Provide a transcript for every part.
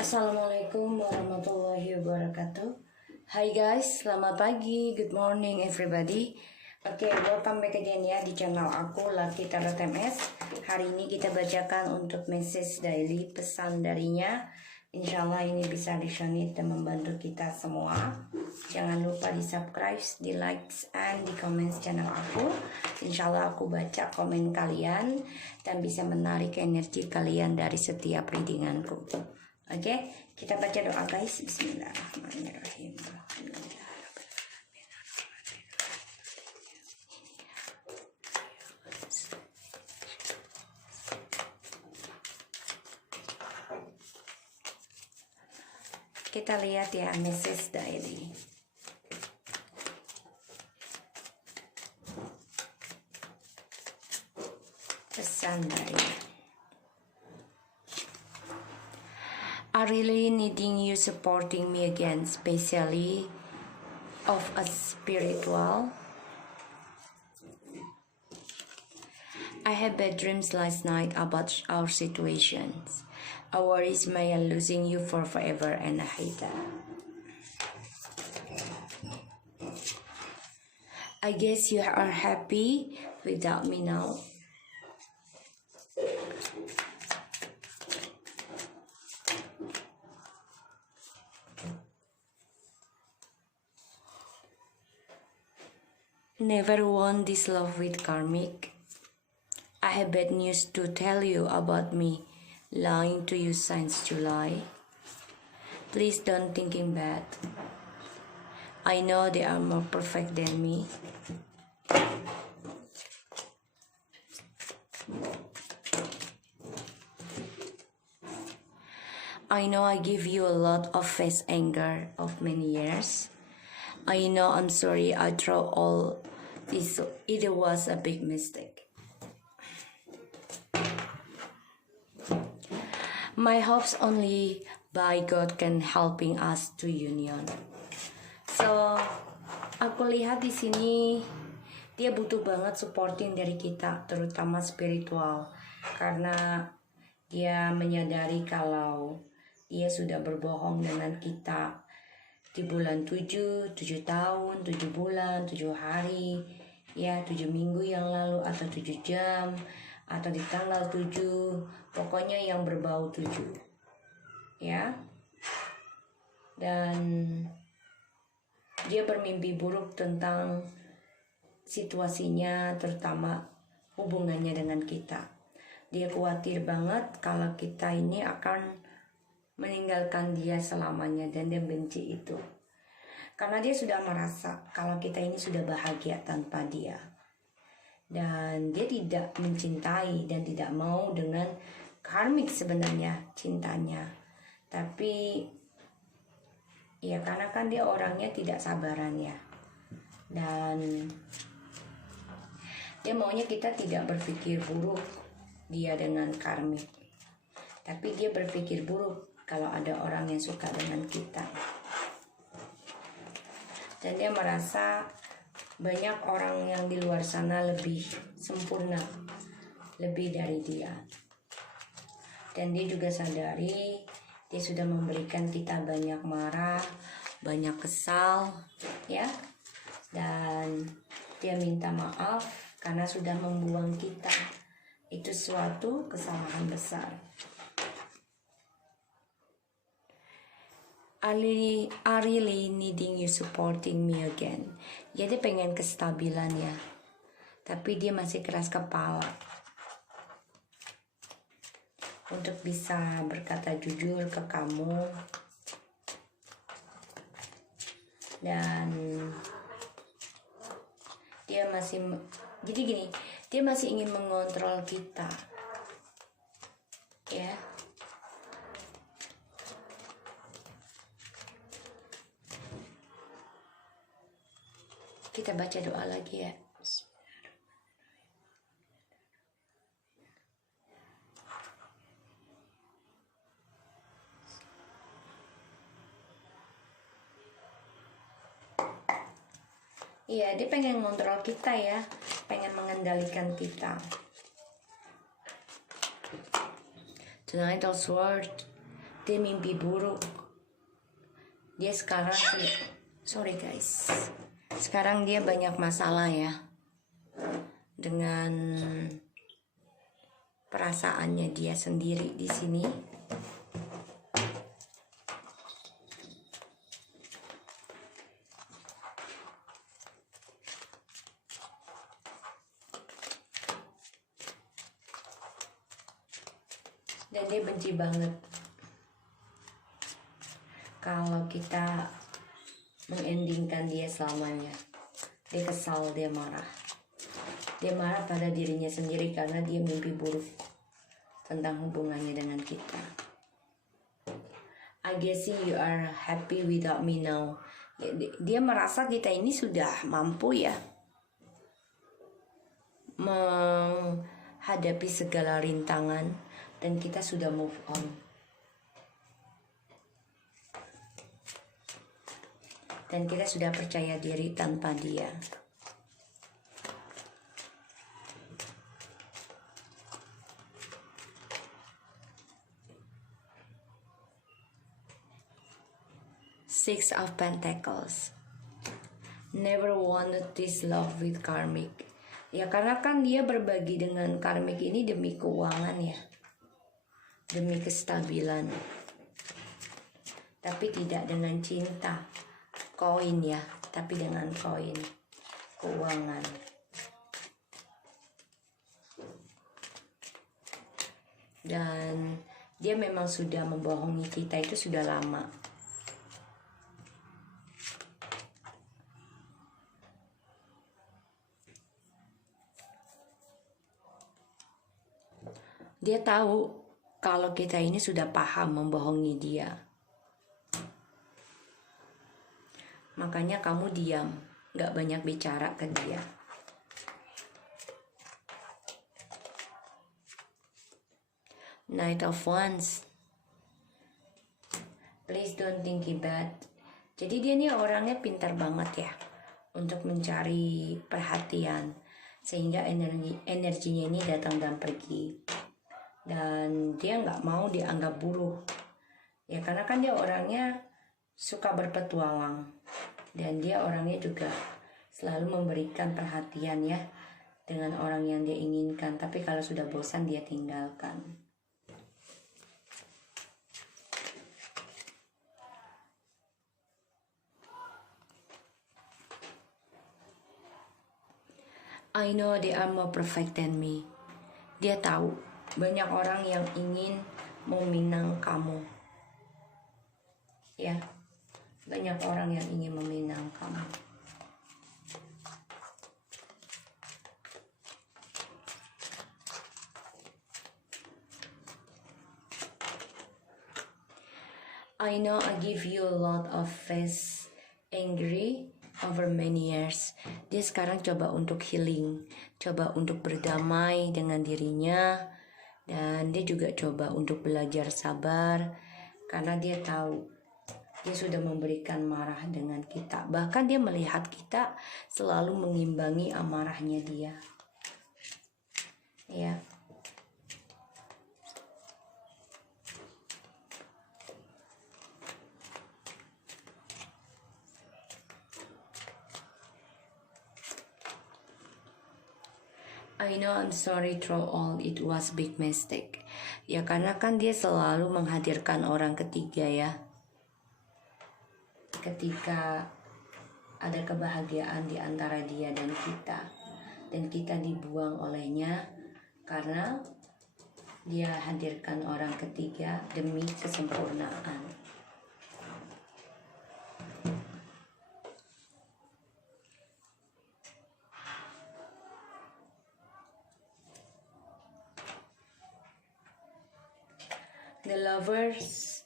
Assalamualaikum warahmatullahi wabarakatuh. Hai guys, selamat pagi, good morning everybody. Oke, welcome back again ya di channel aku Lucky Tarot MS. Hari ini kita bacakan untuk message daily, pesan darinya. Insya Allah ini bisa resonate dan membantu kita semua. Jangan lupa di subscribe, di likes, and di comments channel aku. Insya Allah aku baca komen kalian dan bisa menarik energi kalian dari setiap readinganku. Oke, kita baca doa guys. Bismillahirrahmanirrahim. Kita lihat ya message diary. Pesan dari I really needing you supporting me again, especially of a spiritual. I had bad dreams last night about our situations. I worry my losing you for forever and I hate that. I guess you are happy without me now. Never want this love with karmic. I have bad news to tell you about me lying to you since July. Please don't thinking bad. I know they are more perfect than me. I know I give you a lot of face anger of many years. I know I'm sorry I throw all this. It was a big mistake. My hopes only by God can helping us to union. So, aku lihat di sini dia butuh banget supporting dari kita, terutama spiritual, karena dia menyadari kalau dia sudah berbohong dengan kita di bulan 7 tahun, 7 bulan, 7 hari, ya 7 minggu yang lalu, atau 7 jam, atau di tanggal 7, pokoknya yang berbau 7, ya. Dan dia bermimpi buruk tentang situasinya, terutama hubungannya dengan kita. Dia khawatir banget kalau kita ini akan meninggalkan dia selamanya dan dia benci itu. Karena dia sudah merasa kalau kita ini sudah bahagia tanpa dia. Dan dia tidak mencintai dan tidak mau dengan karmik sebenarnya cintanya. Tapi ya karena kan dia orangnya tidak sabaran ya. Dan dia maunya kita tidak berpikir buruk dia dengan karmik. Tapi dia berpikir buruk kalau ada orang yang suka dengan kita. Dan dia merasa banyak orang yang di luar sana lebih sempurna, lebih dari dia. Dan dia juga sadari dia sudah memberikan kita banyak marah, banyak kesal, ya. Dan dia minta maaf karena sudah membuang kita. Itu suatu kesalahan besar. I really needing you supporting me again. Jadi pengen kestabilan ya. Tapi dia masih keras kepala. Untuk bisa berkata jujur ke kamu. Dan dia masih, jadi gini, dia masih ingin mengontrol kita. Ya. Kita baca doa lagi ya. Iya, dia pengen ngontrol kita ya, pengen mengendalikan kita. Tonight also dia mimpi buruk. Dia sekarang, sorry guys, sekarang dia banyak masalah ya dengan perasaannya dia sendiri di sini. Dan dia benci banget kalau kita mengendingkan dia selamanya. Dia kesal, dia marah. Dia marah pada dirinya sendiri karena dia mimpi buruk tentang hubungannya dengan kita. I guess you are happy without me now. Dia merasa kita ini sudah mampu ya menghadapi segala rintangan dan kita sudah move on. Dan kita sudah percaya diri tanpa dia. Six of Pentacles. Never wanted this love with karmic. Ya karena kan dia berbagi dengan karmic ini demi keuangan ya. Demi kestabilan. Tapi tidak dengan cinta. Koin ya, tapi dengan koin. Keuangan. Dan dia memang sudah membohongi kita itu sudah lama. Dia tahu kalau kita ini sudah paham membohongi dia. Makanya kamu diam, gak banyak bicara ke dia. Knight of Wands. Please don't think bad. Jadi dia nih orangnya pintar banget ya untuk mencari perhatian. Sehingga energinya ini datang dan pergi. Dan dia nggak mau dianggap buruk ya karena kan dia orangnya suka berpetualang dan dia orangnya juga selalu memberikan perhatian ya dengan orang yang dia inginkan, tapi kalau sudah bosan dia tinggalkan. I know they are more perfect than me. Dia tahu banyak orang yang ingin meminang kamu. Ya, banyak orang yang ingin meminang kamu. I know I give you a lot of face angry over many years. Dia sekarang coba untuk healing, coba untuk berdamai dengan dirinya. Dan dia juga coba untuk belajar sabar karena dia tahu dia sudah memberikan marah dengan kita. Bahkan dia melihat kita selalu mengimbangi amarahnya dia. Ya. I know I'm sorry through all, it was big mistake. Ya karena kan dia selalu menghadirkan orang ketiga ya. Ketika ada kebahagiaan di antara dia dan kita. Dan kita dibuang olehnya karena dia hadirkan orang ketiga demi kesempurnaan. The Lovers,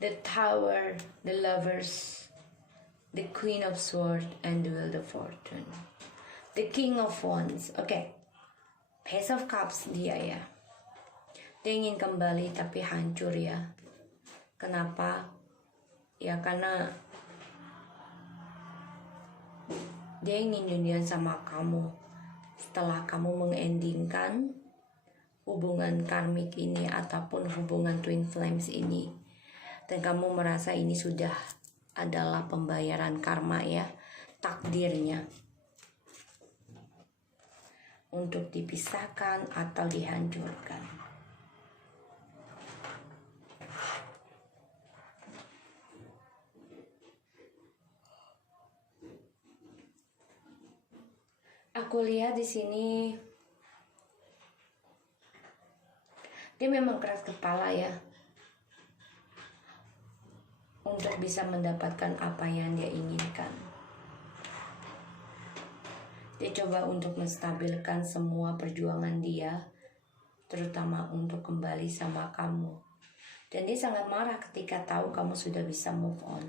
the Tower, the Lovers, the Queen of Swords, and the Wheel of Fortune, the King of Wands. Okay, Page of Cups dia ya. Dia ingin kembali tapi hancur ya. Kenapa? Ya karena dia ingin union sama kamu setelah kamu mengendingkan hubungan karmik ini ataupun hubungan twin flames ini, dan kamu merasa ini sudah adalah pembayaran karma ya, takdirnya untuk dipisahkan atau dihancurkan. Aku lihat di sini dia memang keras kepala ya, untuk bisa mendapatkan apa yang dia inginkan. Dia coba untuk menstabilkan semua perjuangan dia, terutama untuk kembali sama kamu. Dan dia sangat marah ketika tahu kamu sudah bisa move on.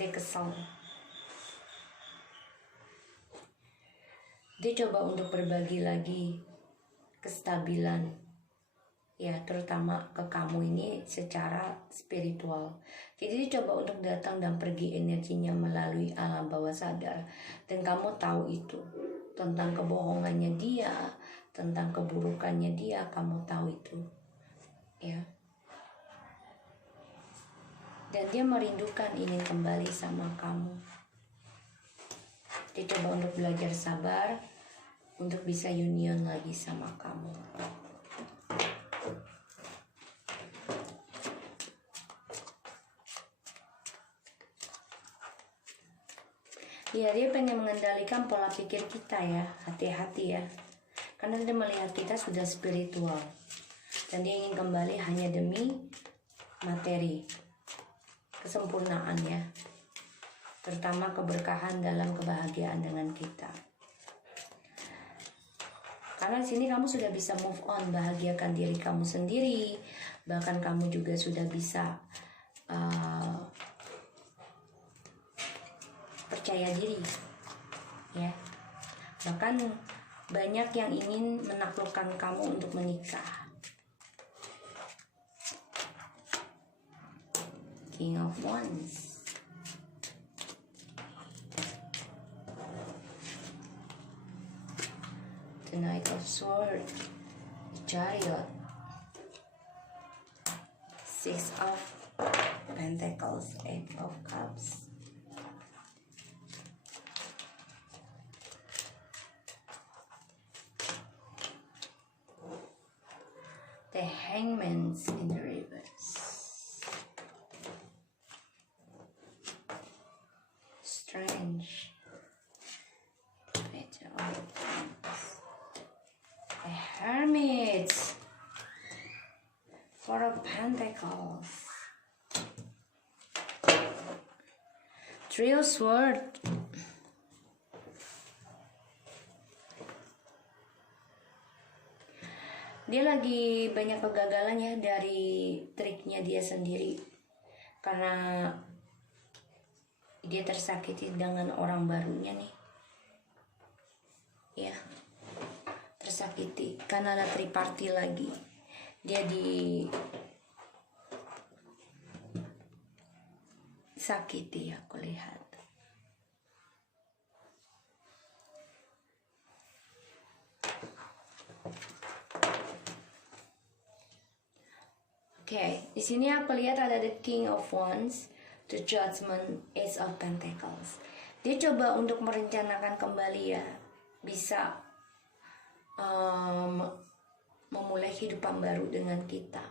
Dia kesal. Dia coba untuk berbagi lagi kestabilan ya, terutama ke kamu ini secara spiritual. Jadi dia coba untuk datang dan pergi energinya melalui alam bawah sadar, dan kamu tahu itu tentang kebohongannya dia, tentang keburukannya dia, kamu tahu itu ya. Dan dia merindukan, ingin kembali sama kamu. Dia coba untuk belajar sabar untuk bisa union lagi sama kamu. Ya, dia pengen mengendalikan pola pikir kita ya, hati-hati ya. Karena dia melihat kita sudah spiritual, dan dia ingin kembali hanya demi materi, kesempurnaan ya, terutama keberkahan dalam kebahagiaan dengan kita. Karena di sini kamu sudah bisa move on, bahagiakan diri kamu sendiri, bahkan kamu juga sudah bisa percaya diri ya. Bahkan banyak yang ingin menaklukkan kamu untuk menikah. King of Wands, the Knight of Swords, Chariot, Six of Pentacles, Eight of Cups, the Hangman's in the reverse, Strange, Page of Wands, the Hermit, Four of Pentacles, Three of Swords, dia lagi banyak kegagalan ya dari triknya dia sendiri, karena dia tersakiti dengan orang barunya nih ya, tersakiti karena ada triparty lagi. Dia disakiti ya, aku lihat. Oke, di sini aku lihat ada the King of Wands, the Judgment, Ace of Pentacles. Dia coba untuk merencanakan kembali ya, bisa memulai kehidupan baru dengan kita.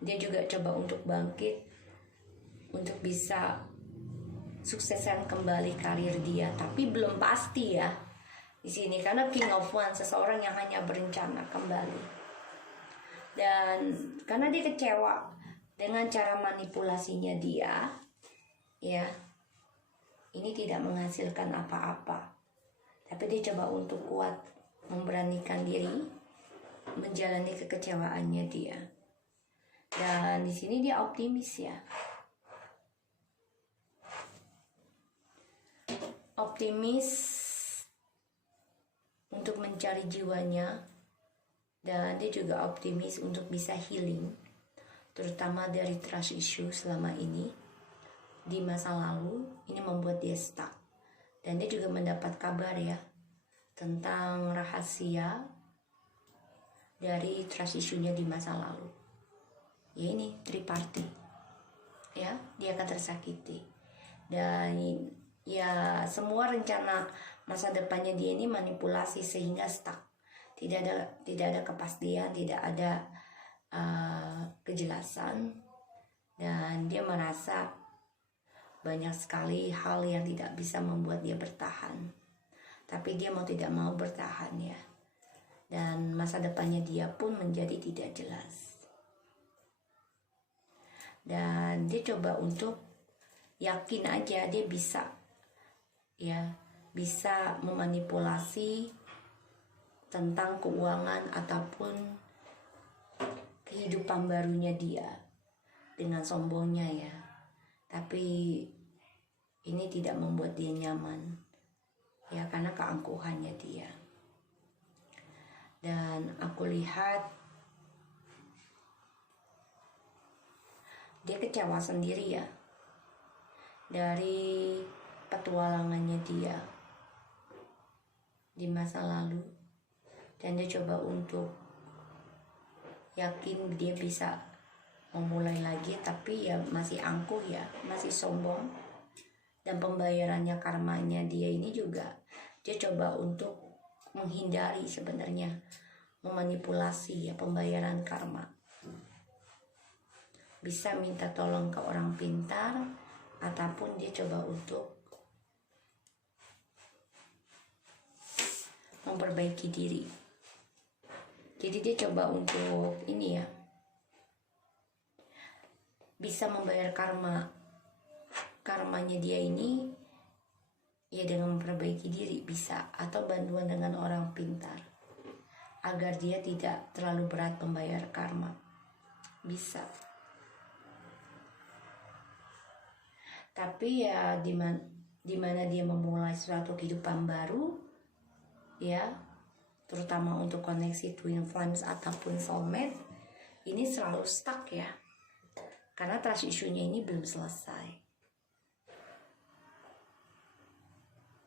Dia juga coba untuk bangkit, untuk bisa sukseskan kembali karir dia, tapi belum pasti ya di sini, karena King of Wands seseorang yang hanya berencana kembali. Dan karena dia kecewa dengan cara manipulasinya dia ya, ini tidak menghasilkan apa-apa, tapi dia coba untuk kuat, memberanikan diri menjalani kekecewaannya dia. Dan di sini dia optimis ya, optimis untuk mencari jiwanya. Dan dia juga optimis untuk bisa healing, terutama dari trust issue selama ini di masa lalu. Ini membuat dia stuck, dan dia juga mendapat kabar ya tentang rahasia dari trust issue-nya di masa lalu. Ya ini triparty. Ya, dia akan tersakiti. Dan ya semua rencana masa depannya dia ini manipulasi sehingga stuck. Tidak ada kepastian, tidak ada kejelasan, dan dia merasa banyak sekali hal yang tidak bisa membuat dia bertahan. Tapi dia mau tidak mau bertahan ya. Dan masa depannya dia pun menjadi tidak jelas. Dan dia coba untuk yakin aja dia bisa memanipulasi tentang keuangan ataupun kehidupan barunya dia dengan sombongnya ya. Tapi ini tidak membuat dia nyaman ya, karena keangkuhannya dia. Dan aku lihat dia kecewa sendiri ya dari petualangannya dia di masa lalu, dan dia coba untuk yakin dia bisa memulai lagi, tapi ya masih angkuh ya, masih sombong. Dan pembayarannya, karmanya dia ini juga dia coba untuk menghindari, sebenarnya memanipulasi ya pembayaran karma. Bisa minta tolong ke orang pintar, ataupun dia coba untuk memperbaiki diri. Jadi dia coba untuk ini ya, bisa membayar karmanya dia ini ya dengan memperbaiki diri bisa, atau bantuan dengan orang pintar agar dia tidak terlalu berat membayar karma, bisa. Tapi ya dimana dia memulai suatu kehidupan baru ya, terutama untuk koneksi twin flames ataupun soulmate, ini selalu stuck ya, karena trust issue-nya ini belum selesai.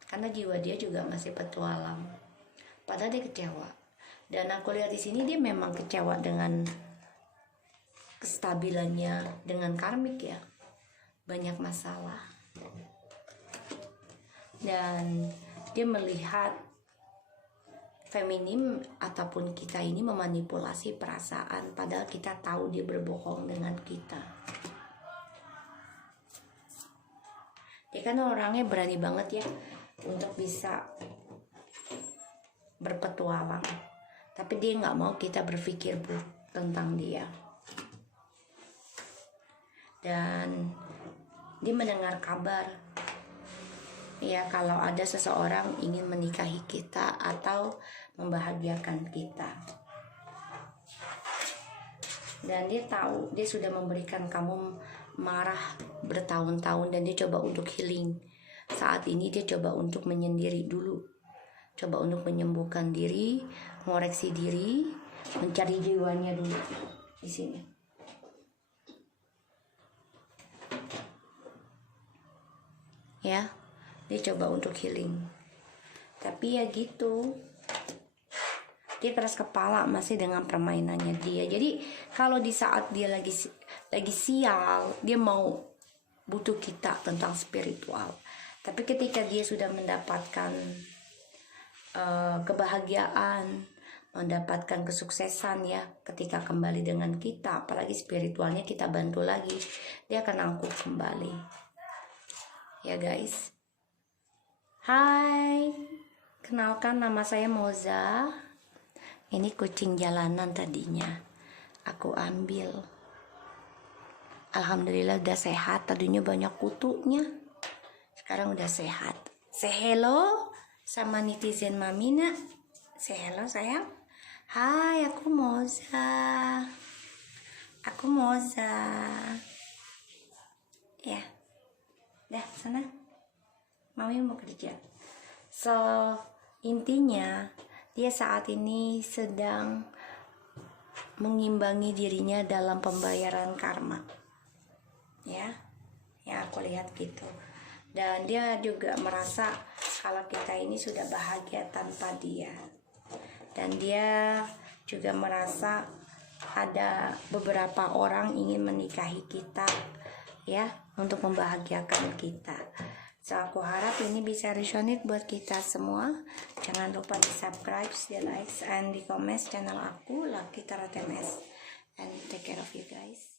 Karena jiwa dia juga masih petualang, padahal dia kecewa. Dan aku lihat di sini dia memang kecewa dengan kestabilannya dengan karmik ya, banyak masalah. Dan dia melihat feminim ataupun kita ini memanipulasi perasaan, padahal kita tahu dia berbohong dengan kita. Dia kan orangnya berani banget ya untuk bisa berpetualang, tapi dia nggak mau kita berpikir buruk tentang dia. Dan dia mendengar kabar ya, kalau ada seseorang ingin menikahi kita atau membahagiakan kita. Dan dia tahu dia sudah memberikan kamu marah bertahun-tahun, dan dia coba untuk healing. Saat ini dia coba untuk menyendiri dulu, coba untuk menyembuhkan diri, mengoreksi diri, mencari jiwanya dulu di sini. Ya, dia coba untuk healing. Tapi ya gitu, dia keras kepala masih dengan permainannya dia. Jadi kalau di saat dia lagi sial, dia mau butuh kita tentang spiritual. Tapi ketika dia sudah mendapatkan kebahagiaan, mendapatkan kesuksesan ya, ketika kembali dengan kita, apalagi spiritualnya kita bantu lagi, dia akan angkuh kembali. Ya guys. Hai, kenalkan nama saya Moza. Ini kucing jalanan tadinya aku ambil. Alhamdulillah udah sehat, tadinya banyak kutunya, sekarang udah sehat. Say hello sama netizen Mamina. Say hello sayang. Hai, aku Moza. Aku Moza. Ya. Dah, sana. Mami mau kerja. So, intinya dia saat ini sedang mengimbangi dirinya dalam pembayaran karma. Ya, yang aku lihat gitu. Dan dia juga merasa kalau kita ini sudah bahagia tanpa dia. Dan dia juga merasa ada beberapa orang ingin menikahi kita, ya, untuk membahagiakan kita. So, aku harap ini bisa resonate buat kita semua. Jangan lupa di subscribe, di like, and di comment channel aku, Lucky Tarot MS. And take care of you guys.